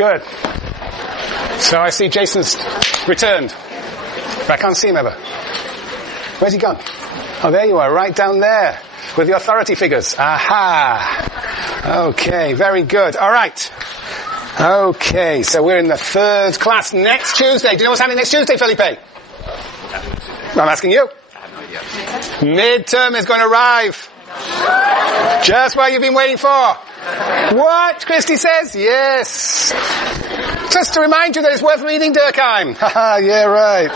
Good. So I see Jason's returned. But I can't see him ever. Where's he gone? Oh, there you are, right down there with the authority figures. Aha. Okay, very good. All right. Okay, so we're in the third class next Tuesday. Do you know what's happening next Tuesday, Felipe? I'm asking you. Midterm is going to arrive. Just what you've been waiting for. What? Christy says? Yes. Just to remind you that it's worth reading Durkheim. Yeah, right.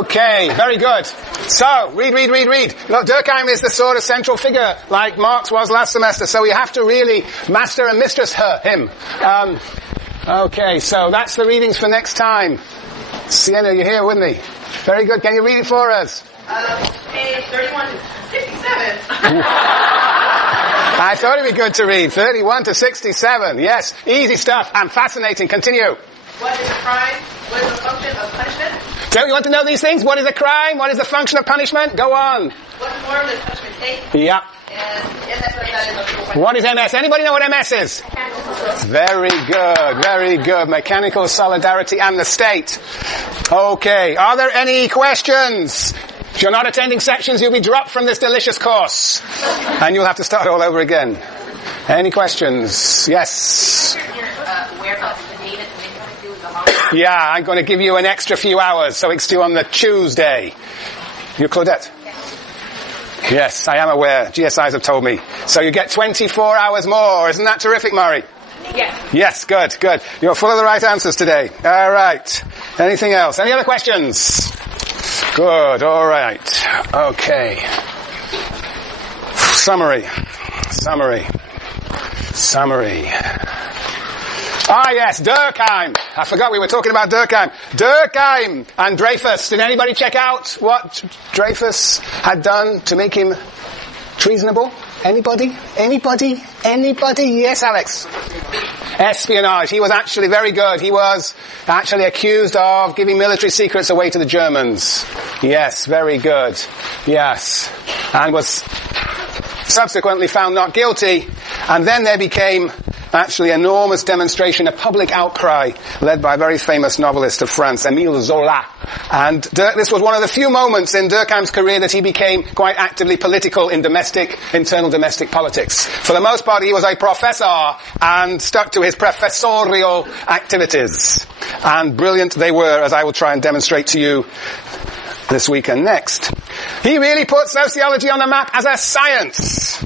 Okay, very good. So, read. Look, Durkheim is the sort of central figure like Marx was last semester, so you have to really master and mistress him. Okay, so that's the readings for next time. Sienna, you're here with me. Very good. Can you read it for us? Page 31 to 67. I thought it'd be good to read. 31 to 67. Yes. Easy stuff and fascinating. Continue. What is a crime? What is the function of punishment? Don't you want to know these things? What is a crime? What is the function of punishment? Go on. What form does punishment take? Yeah. And MS, that is what is MS? Anybody know what MS is? Very good. Very good. Mechanical solidarity and the state. Okay. Are there any questions? If you're not attending sections, you'll be dropped from this delicious course. And you'll have to start all over again. Any questions? Yes. Yeah, I'm going to give you an extra few hours, so it's due on the Tuesday. You Claudette? Yes, I am aware. GSIs have told me. So you get 24 hours more. Isn't that terrific, Mari? Yes. Yes, good. You're full of the right answers today. All right. Anything else? Any other questions? Good. All right. Okay. Summary. Ah, yes, Durkheim. I forgot we were talking about Durkheim. Durkheim and Dreyfus. Did anybody check out what Dreyfus had done to make him treasonable? Anybody? Yes, Alex. Espionage. He was actually very good. He was actually accused of giving military secrets away to the Germans. Yes, very good. Yes. And was subsequently found not guilty. And then there became actually enormous demonstration, a public outcry led by a very famous novelist of France, Émile Zola. And this was one of the few moments in Durkheim's career that he became quite actively political in internal domestic politics. For the most part, he was a professor and stuck to his professorial activities. And brilliant they were, as I will try and demonstrate to you this week and next. He really put sociology on the map as a science.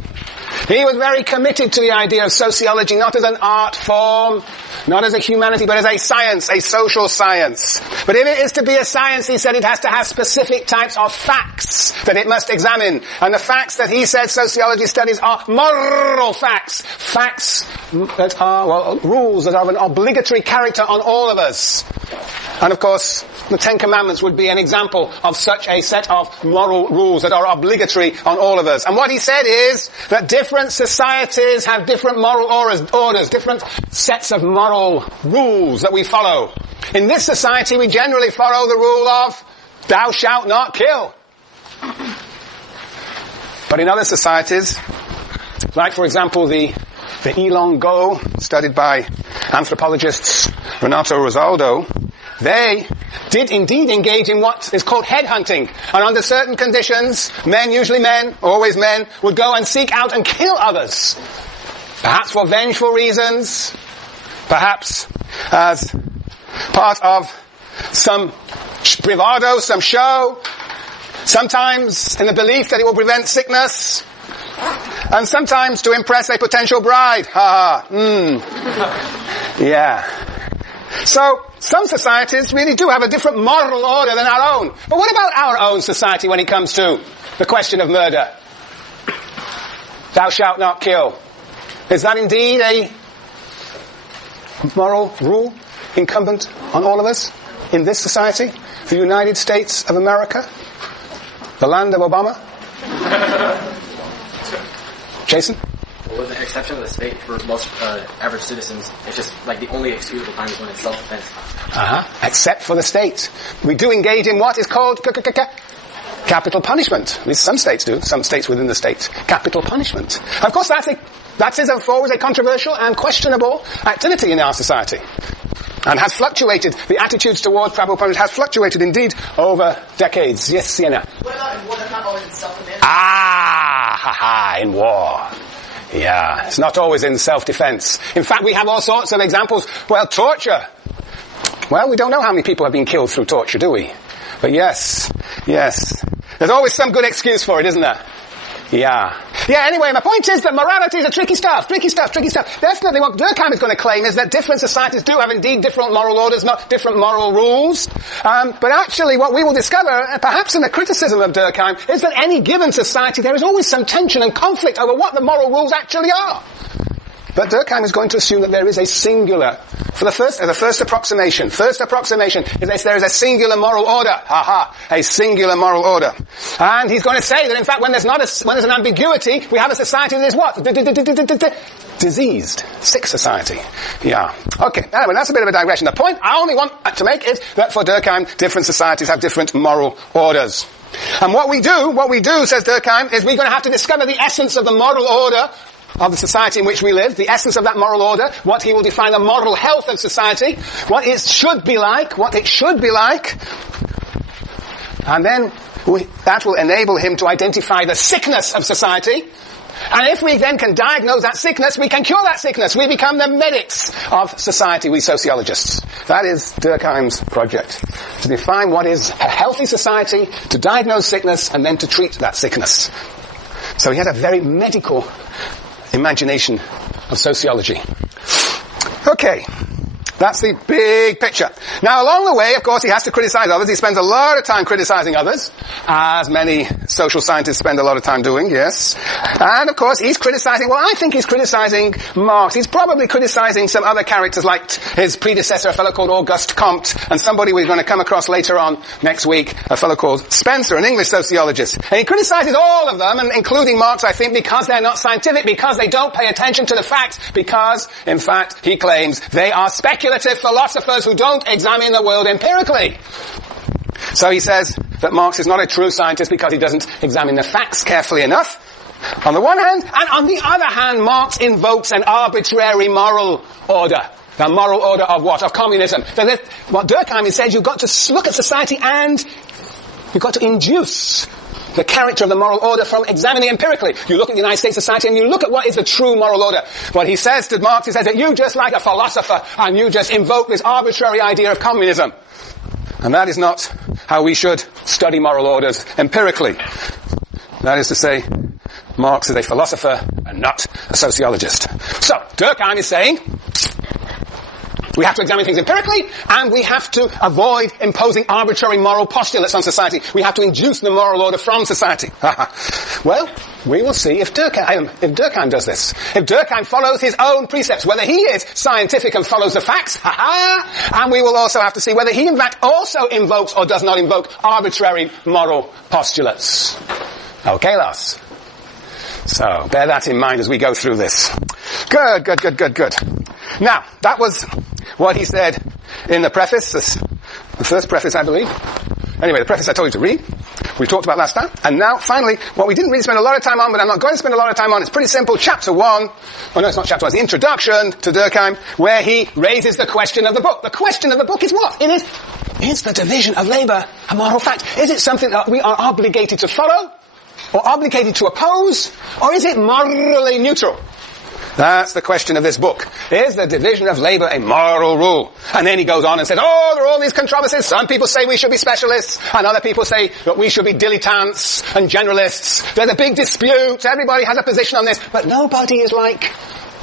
He was very committed to the idea of sociology, not as an art form, not as a humanity, but as a science, a social science. But if it is to be a science, he said it has to have specific types of facts that it must examine. And the facts that he said sociology studies are moral facts. Facts that are, rules that are of an obligatory character on all of us. And of course, the Ten Commandments would be an example of such a set of moral rules that are obligatory on all of us. And what he said is that different societies have different moral orders, different sets of moral rules that we follow. In this society, we generally follow the rule of thou shalt not kill. But in other societies, like for example the Elon Go, studied by anthropologists Renato Rosaldo, they did indeed engage in what is called headhunting. And under certain conditions, men, usually men, always men, would go and seek out and kill others. Perhaps for vengeful reasons, perhaps as part of some bravado, some show, sometimes in the belief that it will prevent sickness, and sometimes to impress a potential bride. Yeah. So, some societies really do have a different moral order than our own. But what about our own society when it comes to the question of murder? Thou shalt not kill. Is that indeed a moral rule incumbent on all of us in this society? The United States of America? The land of Obama? Jason? Well, with the exception of the state, for most average citizens, it's just like the only excusable crime is when it's self-defense. Except for the state. We do engage in what is called capital punishment. At least some states do. Some states within the state. Capital punishment. Of course, that is always a controversial and questionable activity in our society. And has fluctuated. The attitudes towards capital punishment has fluctuated indeed over decades. Yes, Sienna? What about in war? That's not always in self-defense. In war. Yeah, it's not always in self-defense. In fact, we have all sorts of examples. Well, torture. Well, we don't know how many people have been killed through torture, do we? But yes. There's always some good excuse for it, isn't there? Yeah, anyway, my point is that morality is a tricky stuff. Definitely what Durkheim is going to claim is that different societies do have indeed different moral orders, not different moral rules. But actually what we will discover, perhaps in the criticism of Durkheim, is that any given society there is always some tension and conflict over what the moral rules actually are. But Durkheim is going to assume that there is a singular, the first approximation is that there is a singular moral order. A singular moral order. And he's going to say that in fact when there's an ambiguity, we have a society that is what? Diseased. Sick society. Yeah. Okay. Anyway, that's a bit of a digression. The point I only want to make is that for Durkheim, different societies have different moral orders. And what we do, says Durkheim, is we're going to have to discover the essence of the moral order of the society in which we live, the essence of that moral order, what he will define the moral health of society, what it should be like, and then that will enable him to identify the sickness of society. And if we then can diagnose that sickness, we can cure that sickness. We become the medics of society, we sociologists. That is Durkheim's project. To define what is a healthy society, to diagnose sickness, and then to treat that sickness. So he had a very medical imagination of sociology. Okay. That's the big picture. Now, along the way, of course, he has to criticize others. He spends a lot of time criticizing others, as many social scientists spend a lot of time doing, yes. And, of course, I think he's criticizing Marx. He's probably criticizing some other characters like his predecessor, a fellow called Auguste Comte, and somebody we're going to come across later on next week, a fellow called Spencer, an English sociologist. And he criticizes all of them, and including Marx, I think, because they're not scientific, because they don't pay attention to the facts, because, in fact, he claims they are speculative philosophers who don't examine the world empirically. So he says that Marx is not a true scientist because he doesn't examine the facts carefully enough, on the one hand, and on the other hand, Marx invokes an arbitrary moral order. The moral order of what? Of communism. So that, what Durkheim says, you've got to look at society and you've got to induce the character of the moral order from examining empirically. You look at the United States society and you look at what is the true moral order. What he says to Marx, he says that you just like a philosopher and you just invoke this arbitrary idea of communism. And that is not how we should study moral orders empirically. That is to say, Marx is a philosopher and not a sociologist. So, Durkheim is saying, we have to examine things empirically, and we have to avoid imposing arbitrary moral postulates on society. We have to induce the moral order from society. Well, we will see if Durkheim does this. If Durkheim follows his own precepts, whether he is scientific and follows the facts, and we will also have to see whether he in fact also invokes or does not invoke arbitrary moral postulates. Okay, Lars? So, bear that in mind as we go through this. Good. Now, that was what he said in the preface, the first preface, I believe. Anyway, the preface I told you to read. We talked about last time. And now, finally, what we didn't really spend a lot of time on, but I'm not going to spend a lot of time on, it's pretty simple. Chapter 1. Oh no, it's not chapter 1. It's the introduction to Durkheim, where he raises the question of the book. The question of the book is what? Is the division of labour a moral fact? Is it something that we are obligated to follow? Or obligated to oppose? Or is it morally neutral? That's the question of this book. Is the division of labour a moral rule? And then he goes on and says, there are all these controversies. Some people say we should be specialists, and other people say that we should be dilettantes and generalists. There's a big dispute. Everybody has a position on this. But nobody is like,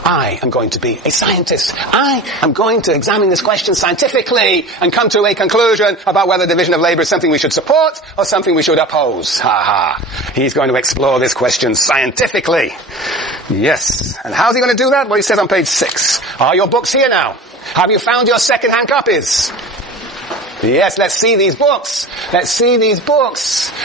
I am going to be a scientist. I am going to examine this question scientifically and come to a conclusion about whether division of labour is something we should support or something we should oppose. He's going to explore this question scientifically. Yes. And how's he going to do that? Well, he says on page 6. Are your books here now? Have you found your second-hand copies? Yes, let's see these books.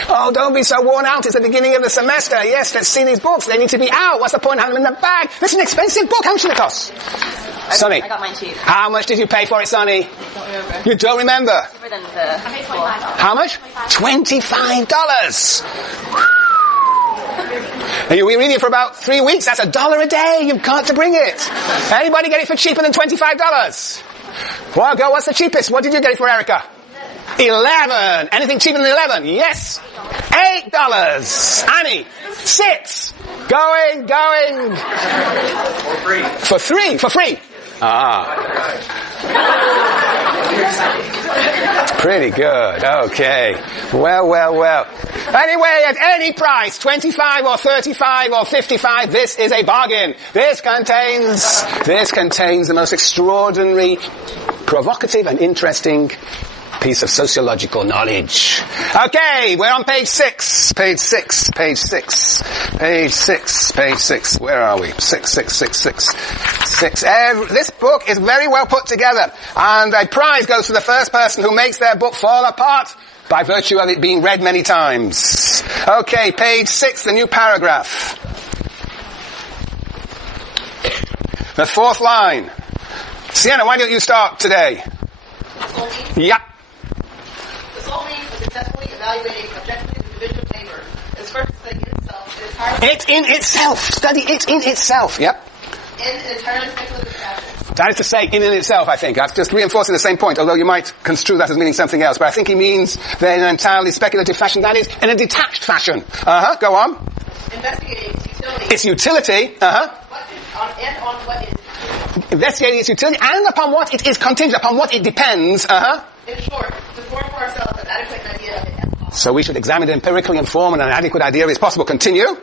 Oh, don't be so worn out. It's the beginning of the semester. Yes, let's see these books. They need to be out. What's the point of having them in the bag? This is an expensive book. How much does it cost? Sonny. I got mine cheap. How much did you pay for it, Sonny? Don't remember. You don't remember? Cheaper than the school. How much? $25. And you're reading it for about 3 weeks. That's $1 a day. You've got to bring it. Anybody get it for cheaper than $25? Well, go. What's the cheapest? What did you get it for, Erica? 11. Anything cheaper than 11? Yes. $8. Annie. 6. Going. For free. Pretty good. Okay. Well. Anyway, at any price, 25 or 35 or 55, this is a bargain. This contains the most extraordinary, provocative and interesting piece of sociological knowledge. Okay, we're on page 6. Page 6. Where are we? 6. This book is very well put together, and a prize goes to the first person who makes their book fall apart by virtue of it being read many times. Okay, page 6, the new paragraph. The 4th line. Sienna, why don't you start today? Yep. The sole means of successfully evaluating objectively the division of labor is first to study in itself. It in itself. Study it in itself. Yep. In an entirely speculative fashion. That is to say, in and itself, I think. That's just reinforcing the same point, although you might construe that as meaning something else. But I think he means that in an entirely speculative fashion, that is, in a detached fashion. Go on. Investigating its utility. Its utility, And on what it is. Investigating its utility, and upon what it is contingent, upon what it depends, In short, to form for ourselves an adequate idea of it as possible. So we should examine it empirically and form an adequate idea is possible. Continue. When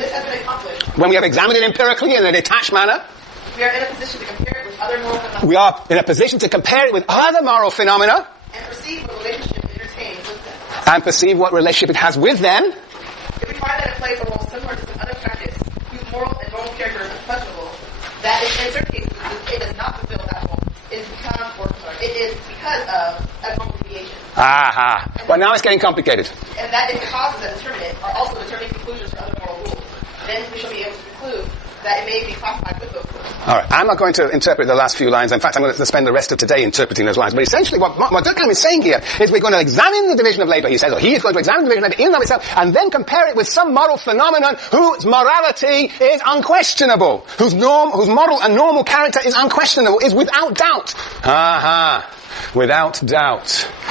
this has been accomplished, When we have examined it empirically in a detached manner, we are in a position to compare it with other moral phenomena. we are in a position to compare it with other moral phenomena And perceive what relationship it entertains with them. and perceive what relationship it has with them. If we find that it plays a role similar to some other practice, whose moral and normal character is questionable, that in certain cases it does not fulfill that role, it is because of abnormal deviation. Well, now it's getting complicated. And that if the causes that determine it are also determining conclusions to other moral rules, then we shall be able to conclude that it may be classified with those rules. All right, I'm not going to interpret the last few lines. In fact, I'm going to spend the rest of today interpreting those lines. But essentially what Durkheim is saying here is we're going to examine the division of labor, he says, or he is going to examine the division of labor in and of itself, and then compare it with some moral phenomenon whose morality is unquestionable, whose moral and normal character is unquestionable, is without doubt. Without doubt.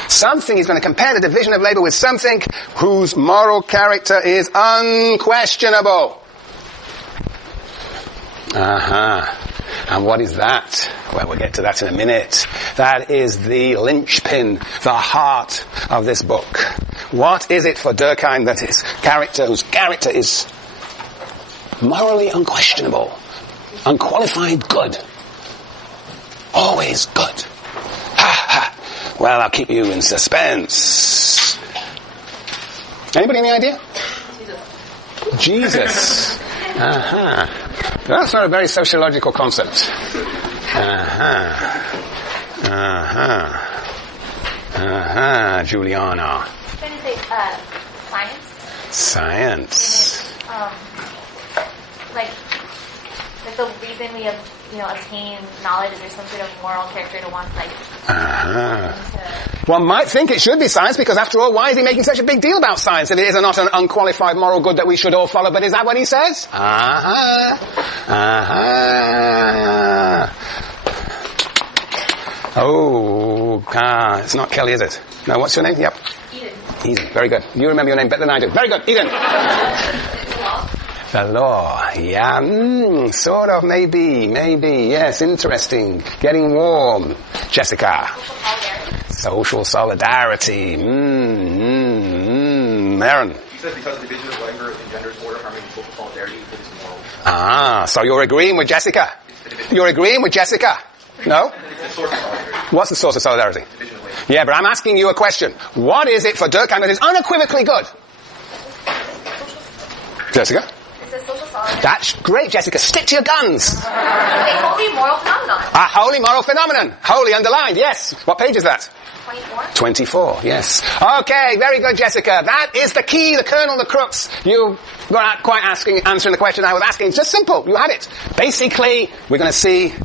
Something is going to compare the division of labor with something whose moral character is unquestionable. And what is that? Well, we'll get to that in a minute. That is the linchpin, the heart of this book. What is it for Durkheim that is whose character is morally unquestionable, unqualified good, always good? Well, I'll keep you in suspense. Anybody any idea? Jesus. That's not a very sociological concept. Juliana. I'm going to say science. Like the reason we have, obtain knowledge is there's some sort of moral character to one's life. One might think it should be science because, after all, why is he making such a big deal about science if it is not an unqualified moral good that we should all follow? But is that what he says? It's not Kelly, is it? No, what's your name? Yep. Eden. Very good. You remember your name better than I do. Very good. Eden. The law. Yeah. Sort of. Maybe. Yes. Interesting. Getting warm. Jessica. Social solidarity. Aaron. He says because the division of labor engenders order, harmony, and social solidarity, it is moral. So you're agreeing with Jessica? You're agreeing with Jessica? No? It's the source of solidarity. What's the source of solidarity? Division of labor. Yeah, but I'm asking you a question. What is it for Durkheim that is unequivocally good? Jessica? It's a social solidarity. That's great, Jessica. Stick to your guns. It's a holy moral phenomenon. A holy moral phenomenon. Holy underlined, yes. What page is that? 24. Yes. Okay, very good, Jessica. That is the key, the kernel, the crux. You were not quite answering the question I was asking. It's just simple. You had it. Basically, we're going to see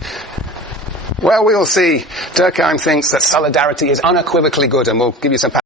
Well, we'll see. Durkheim thinks that solidarity is unequivocally good, and we'll give you some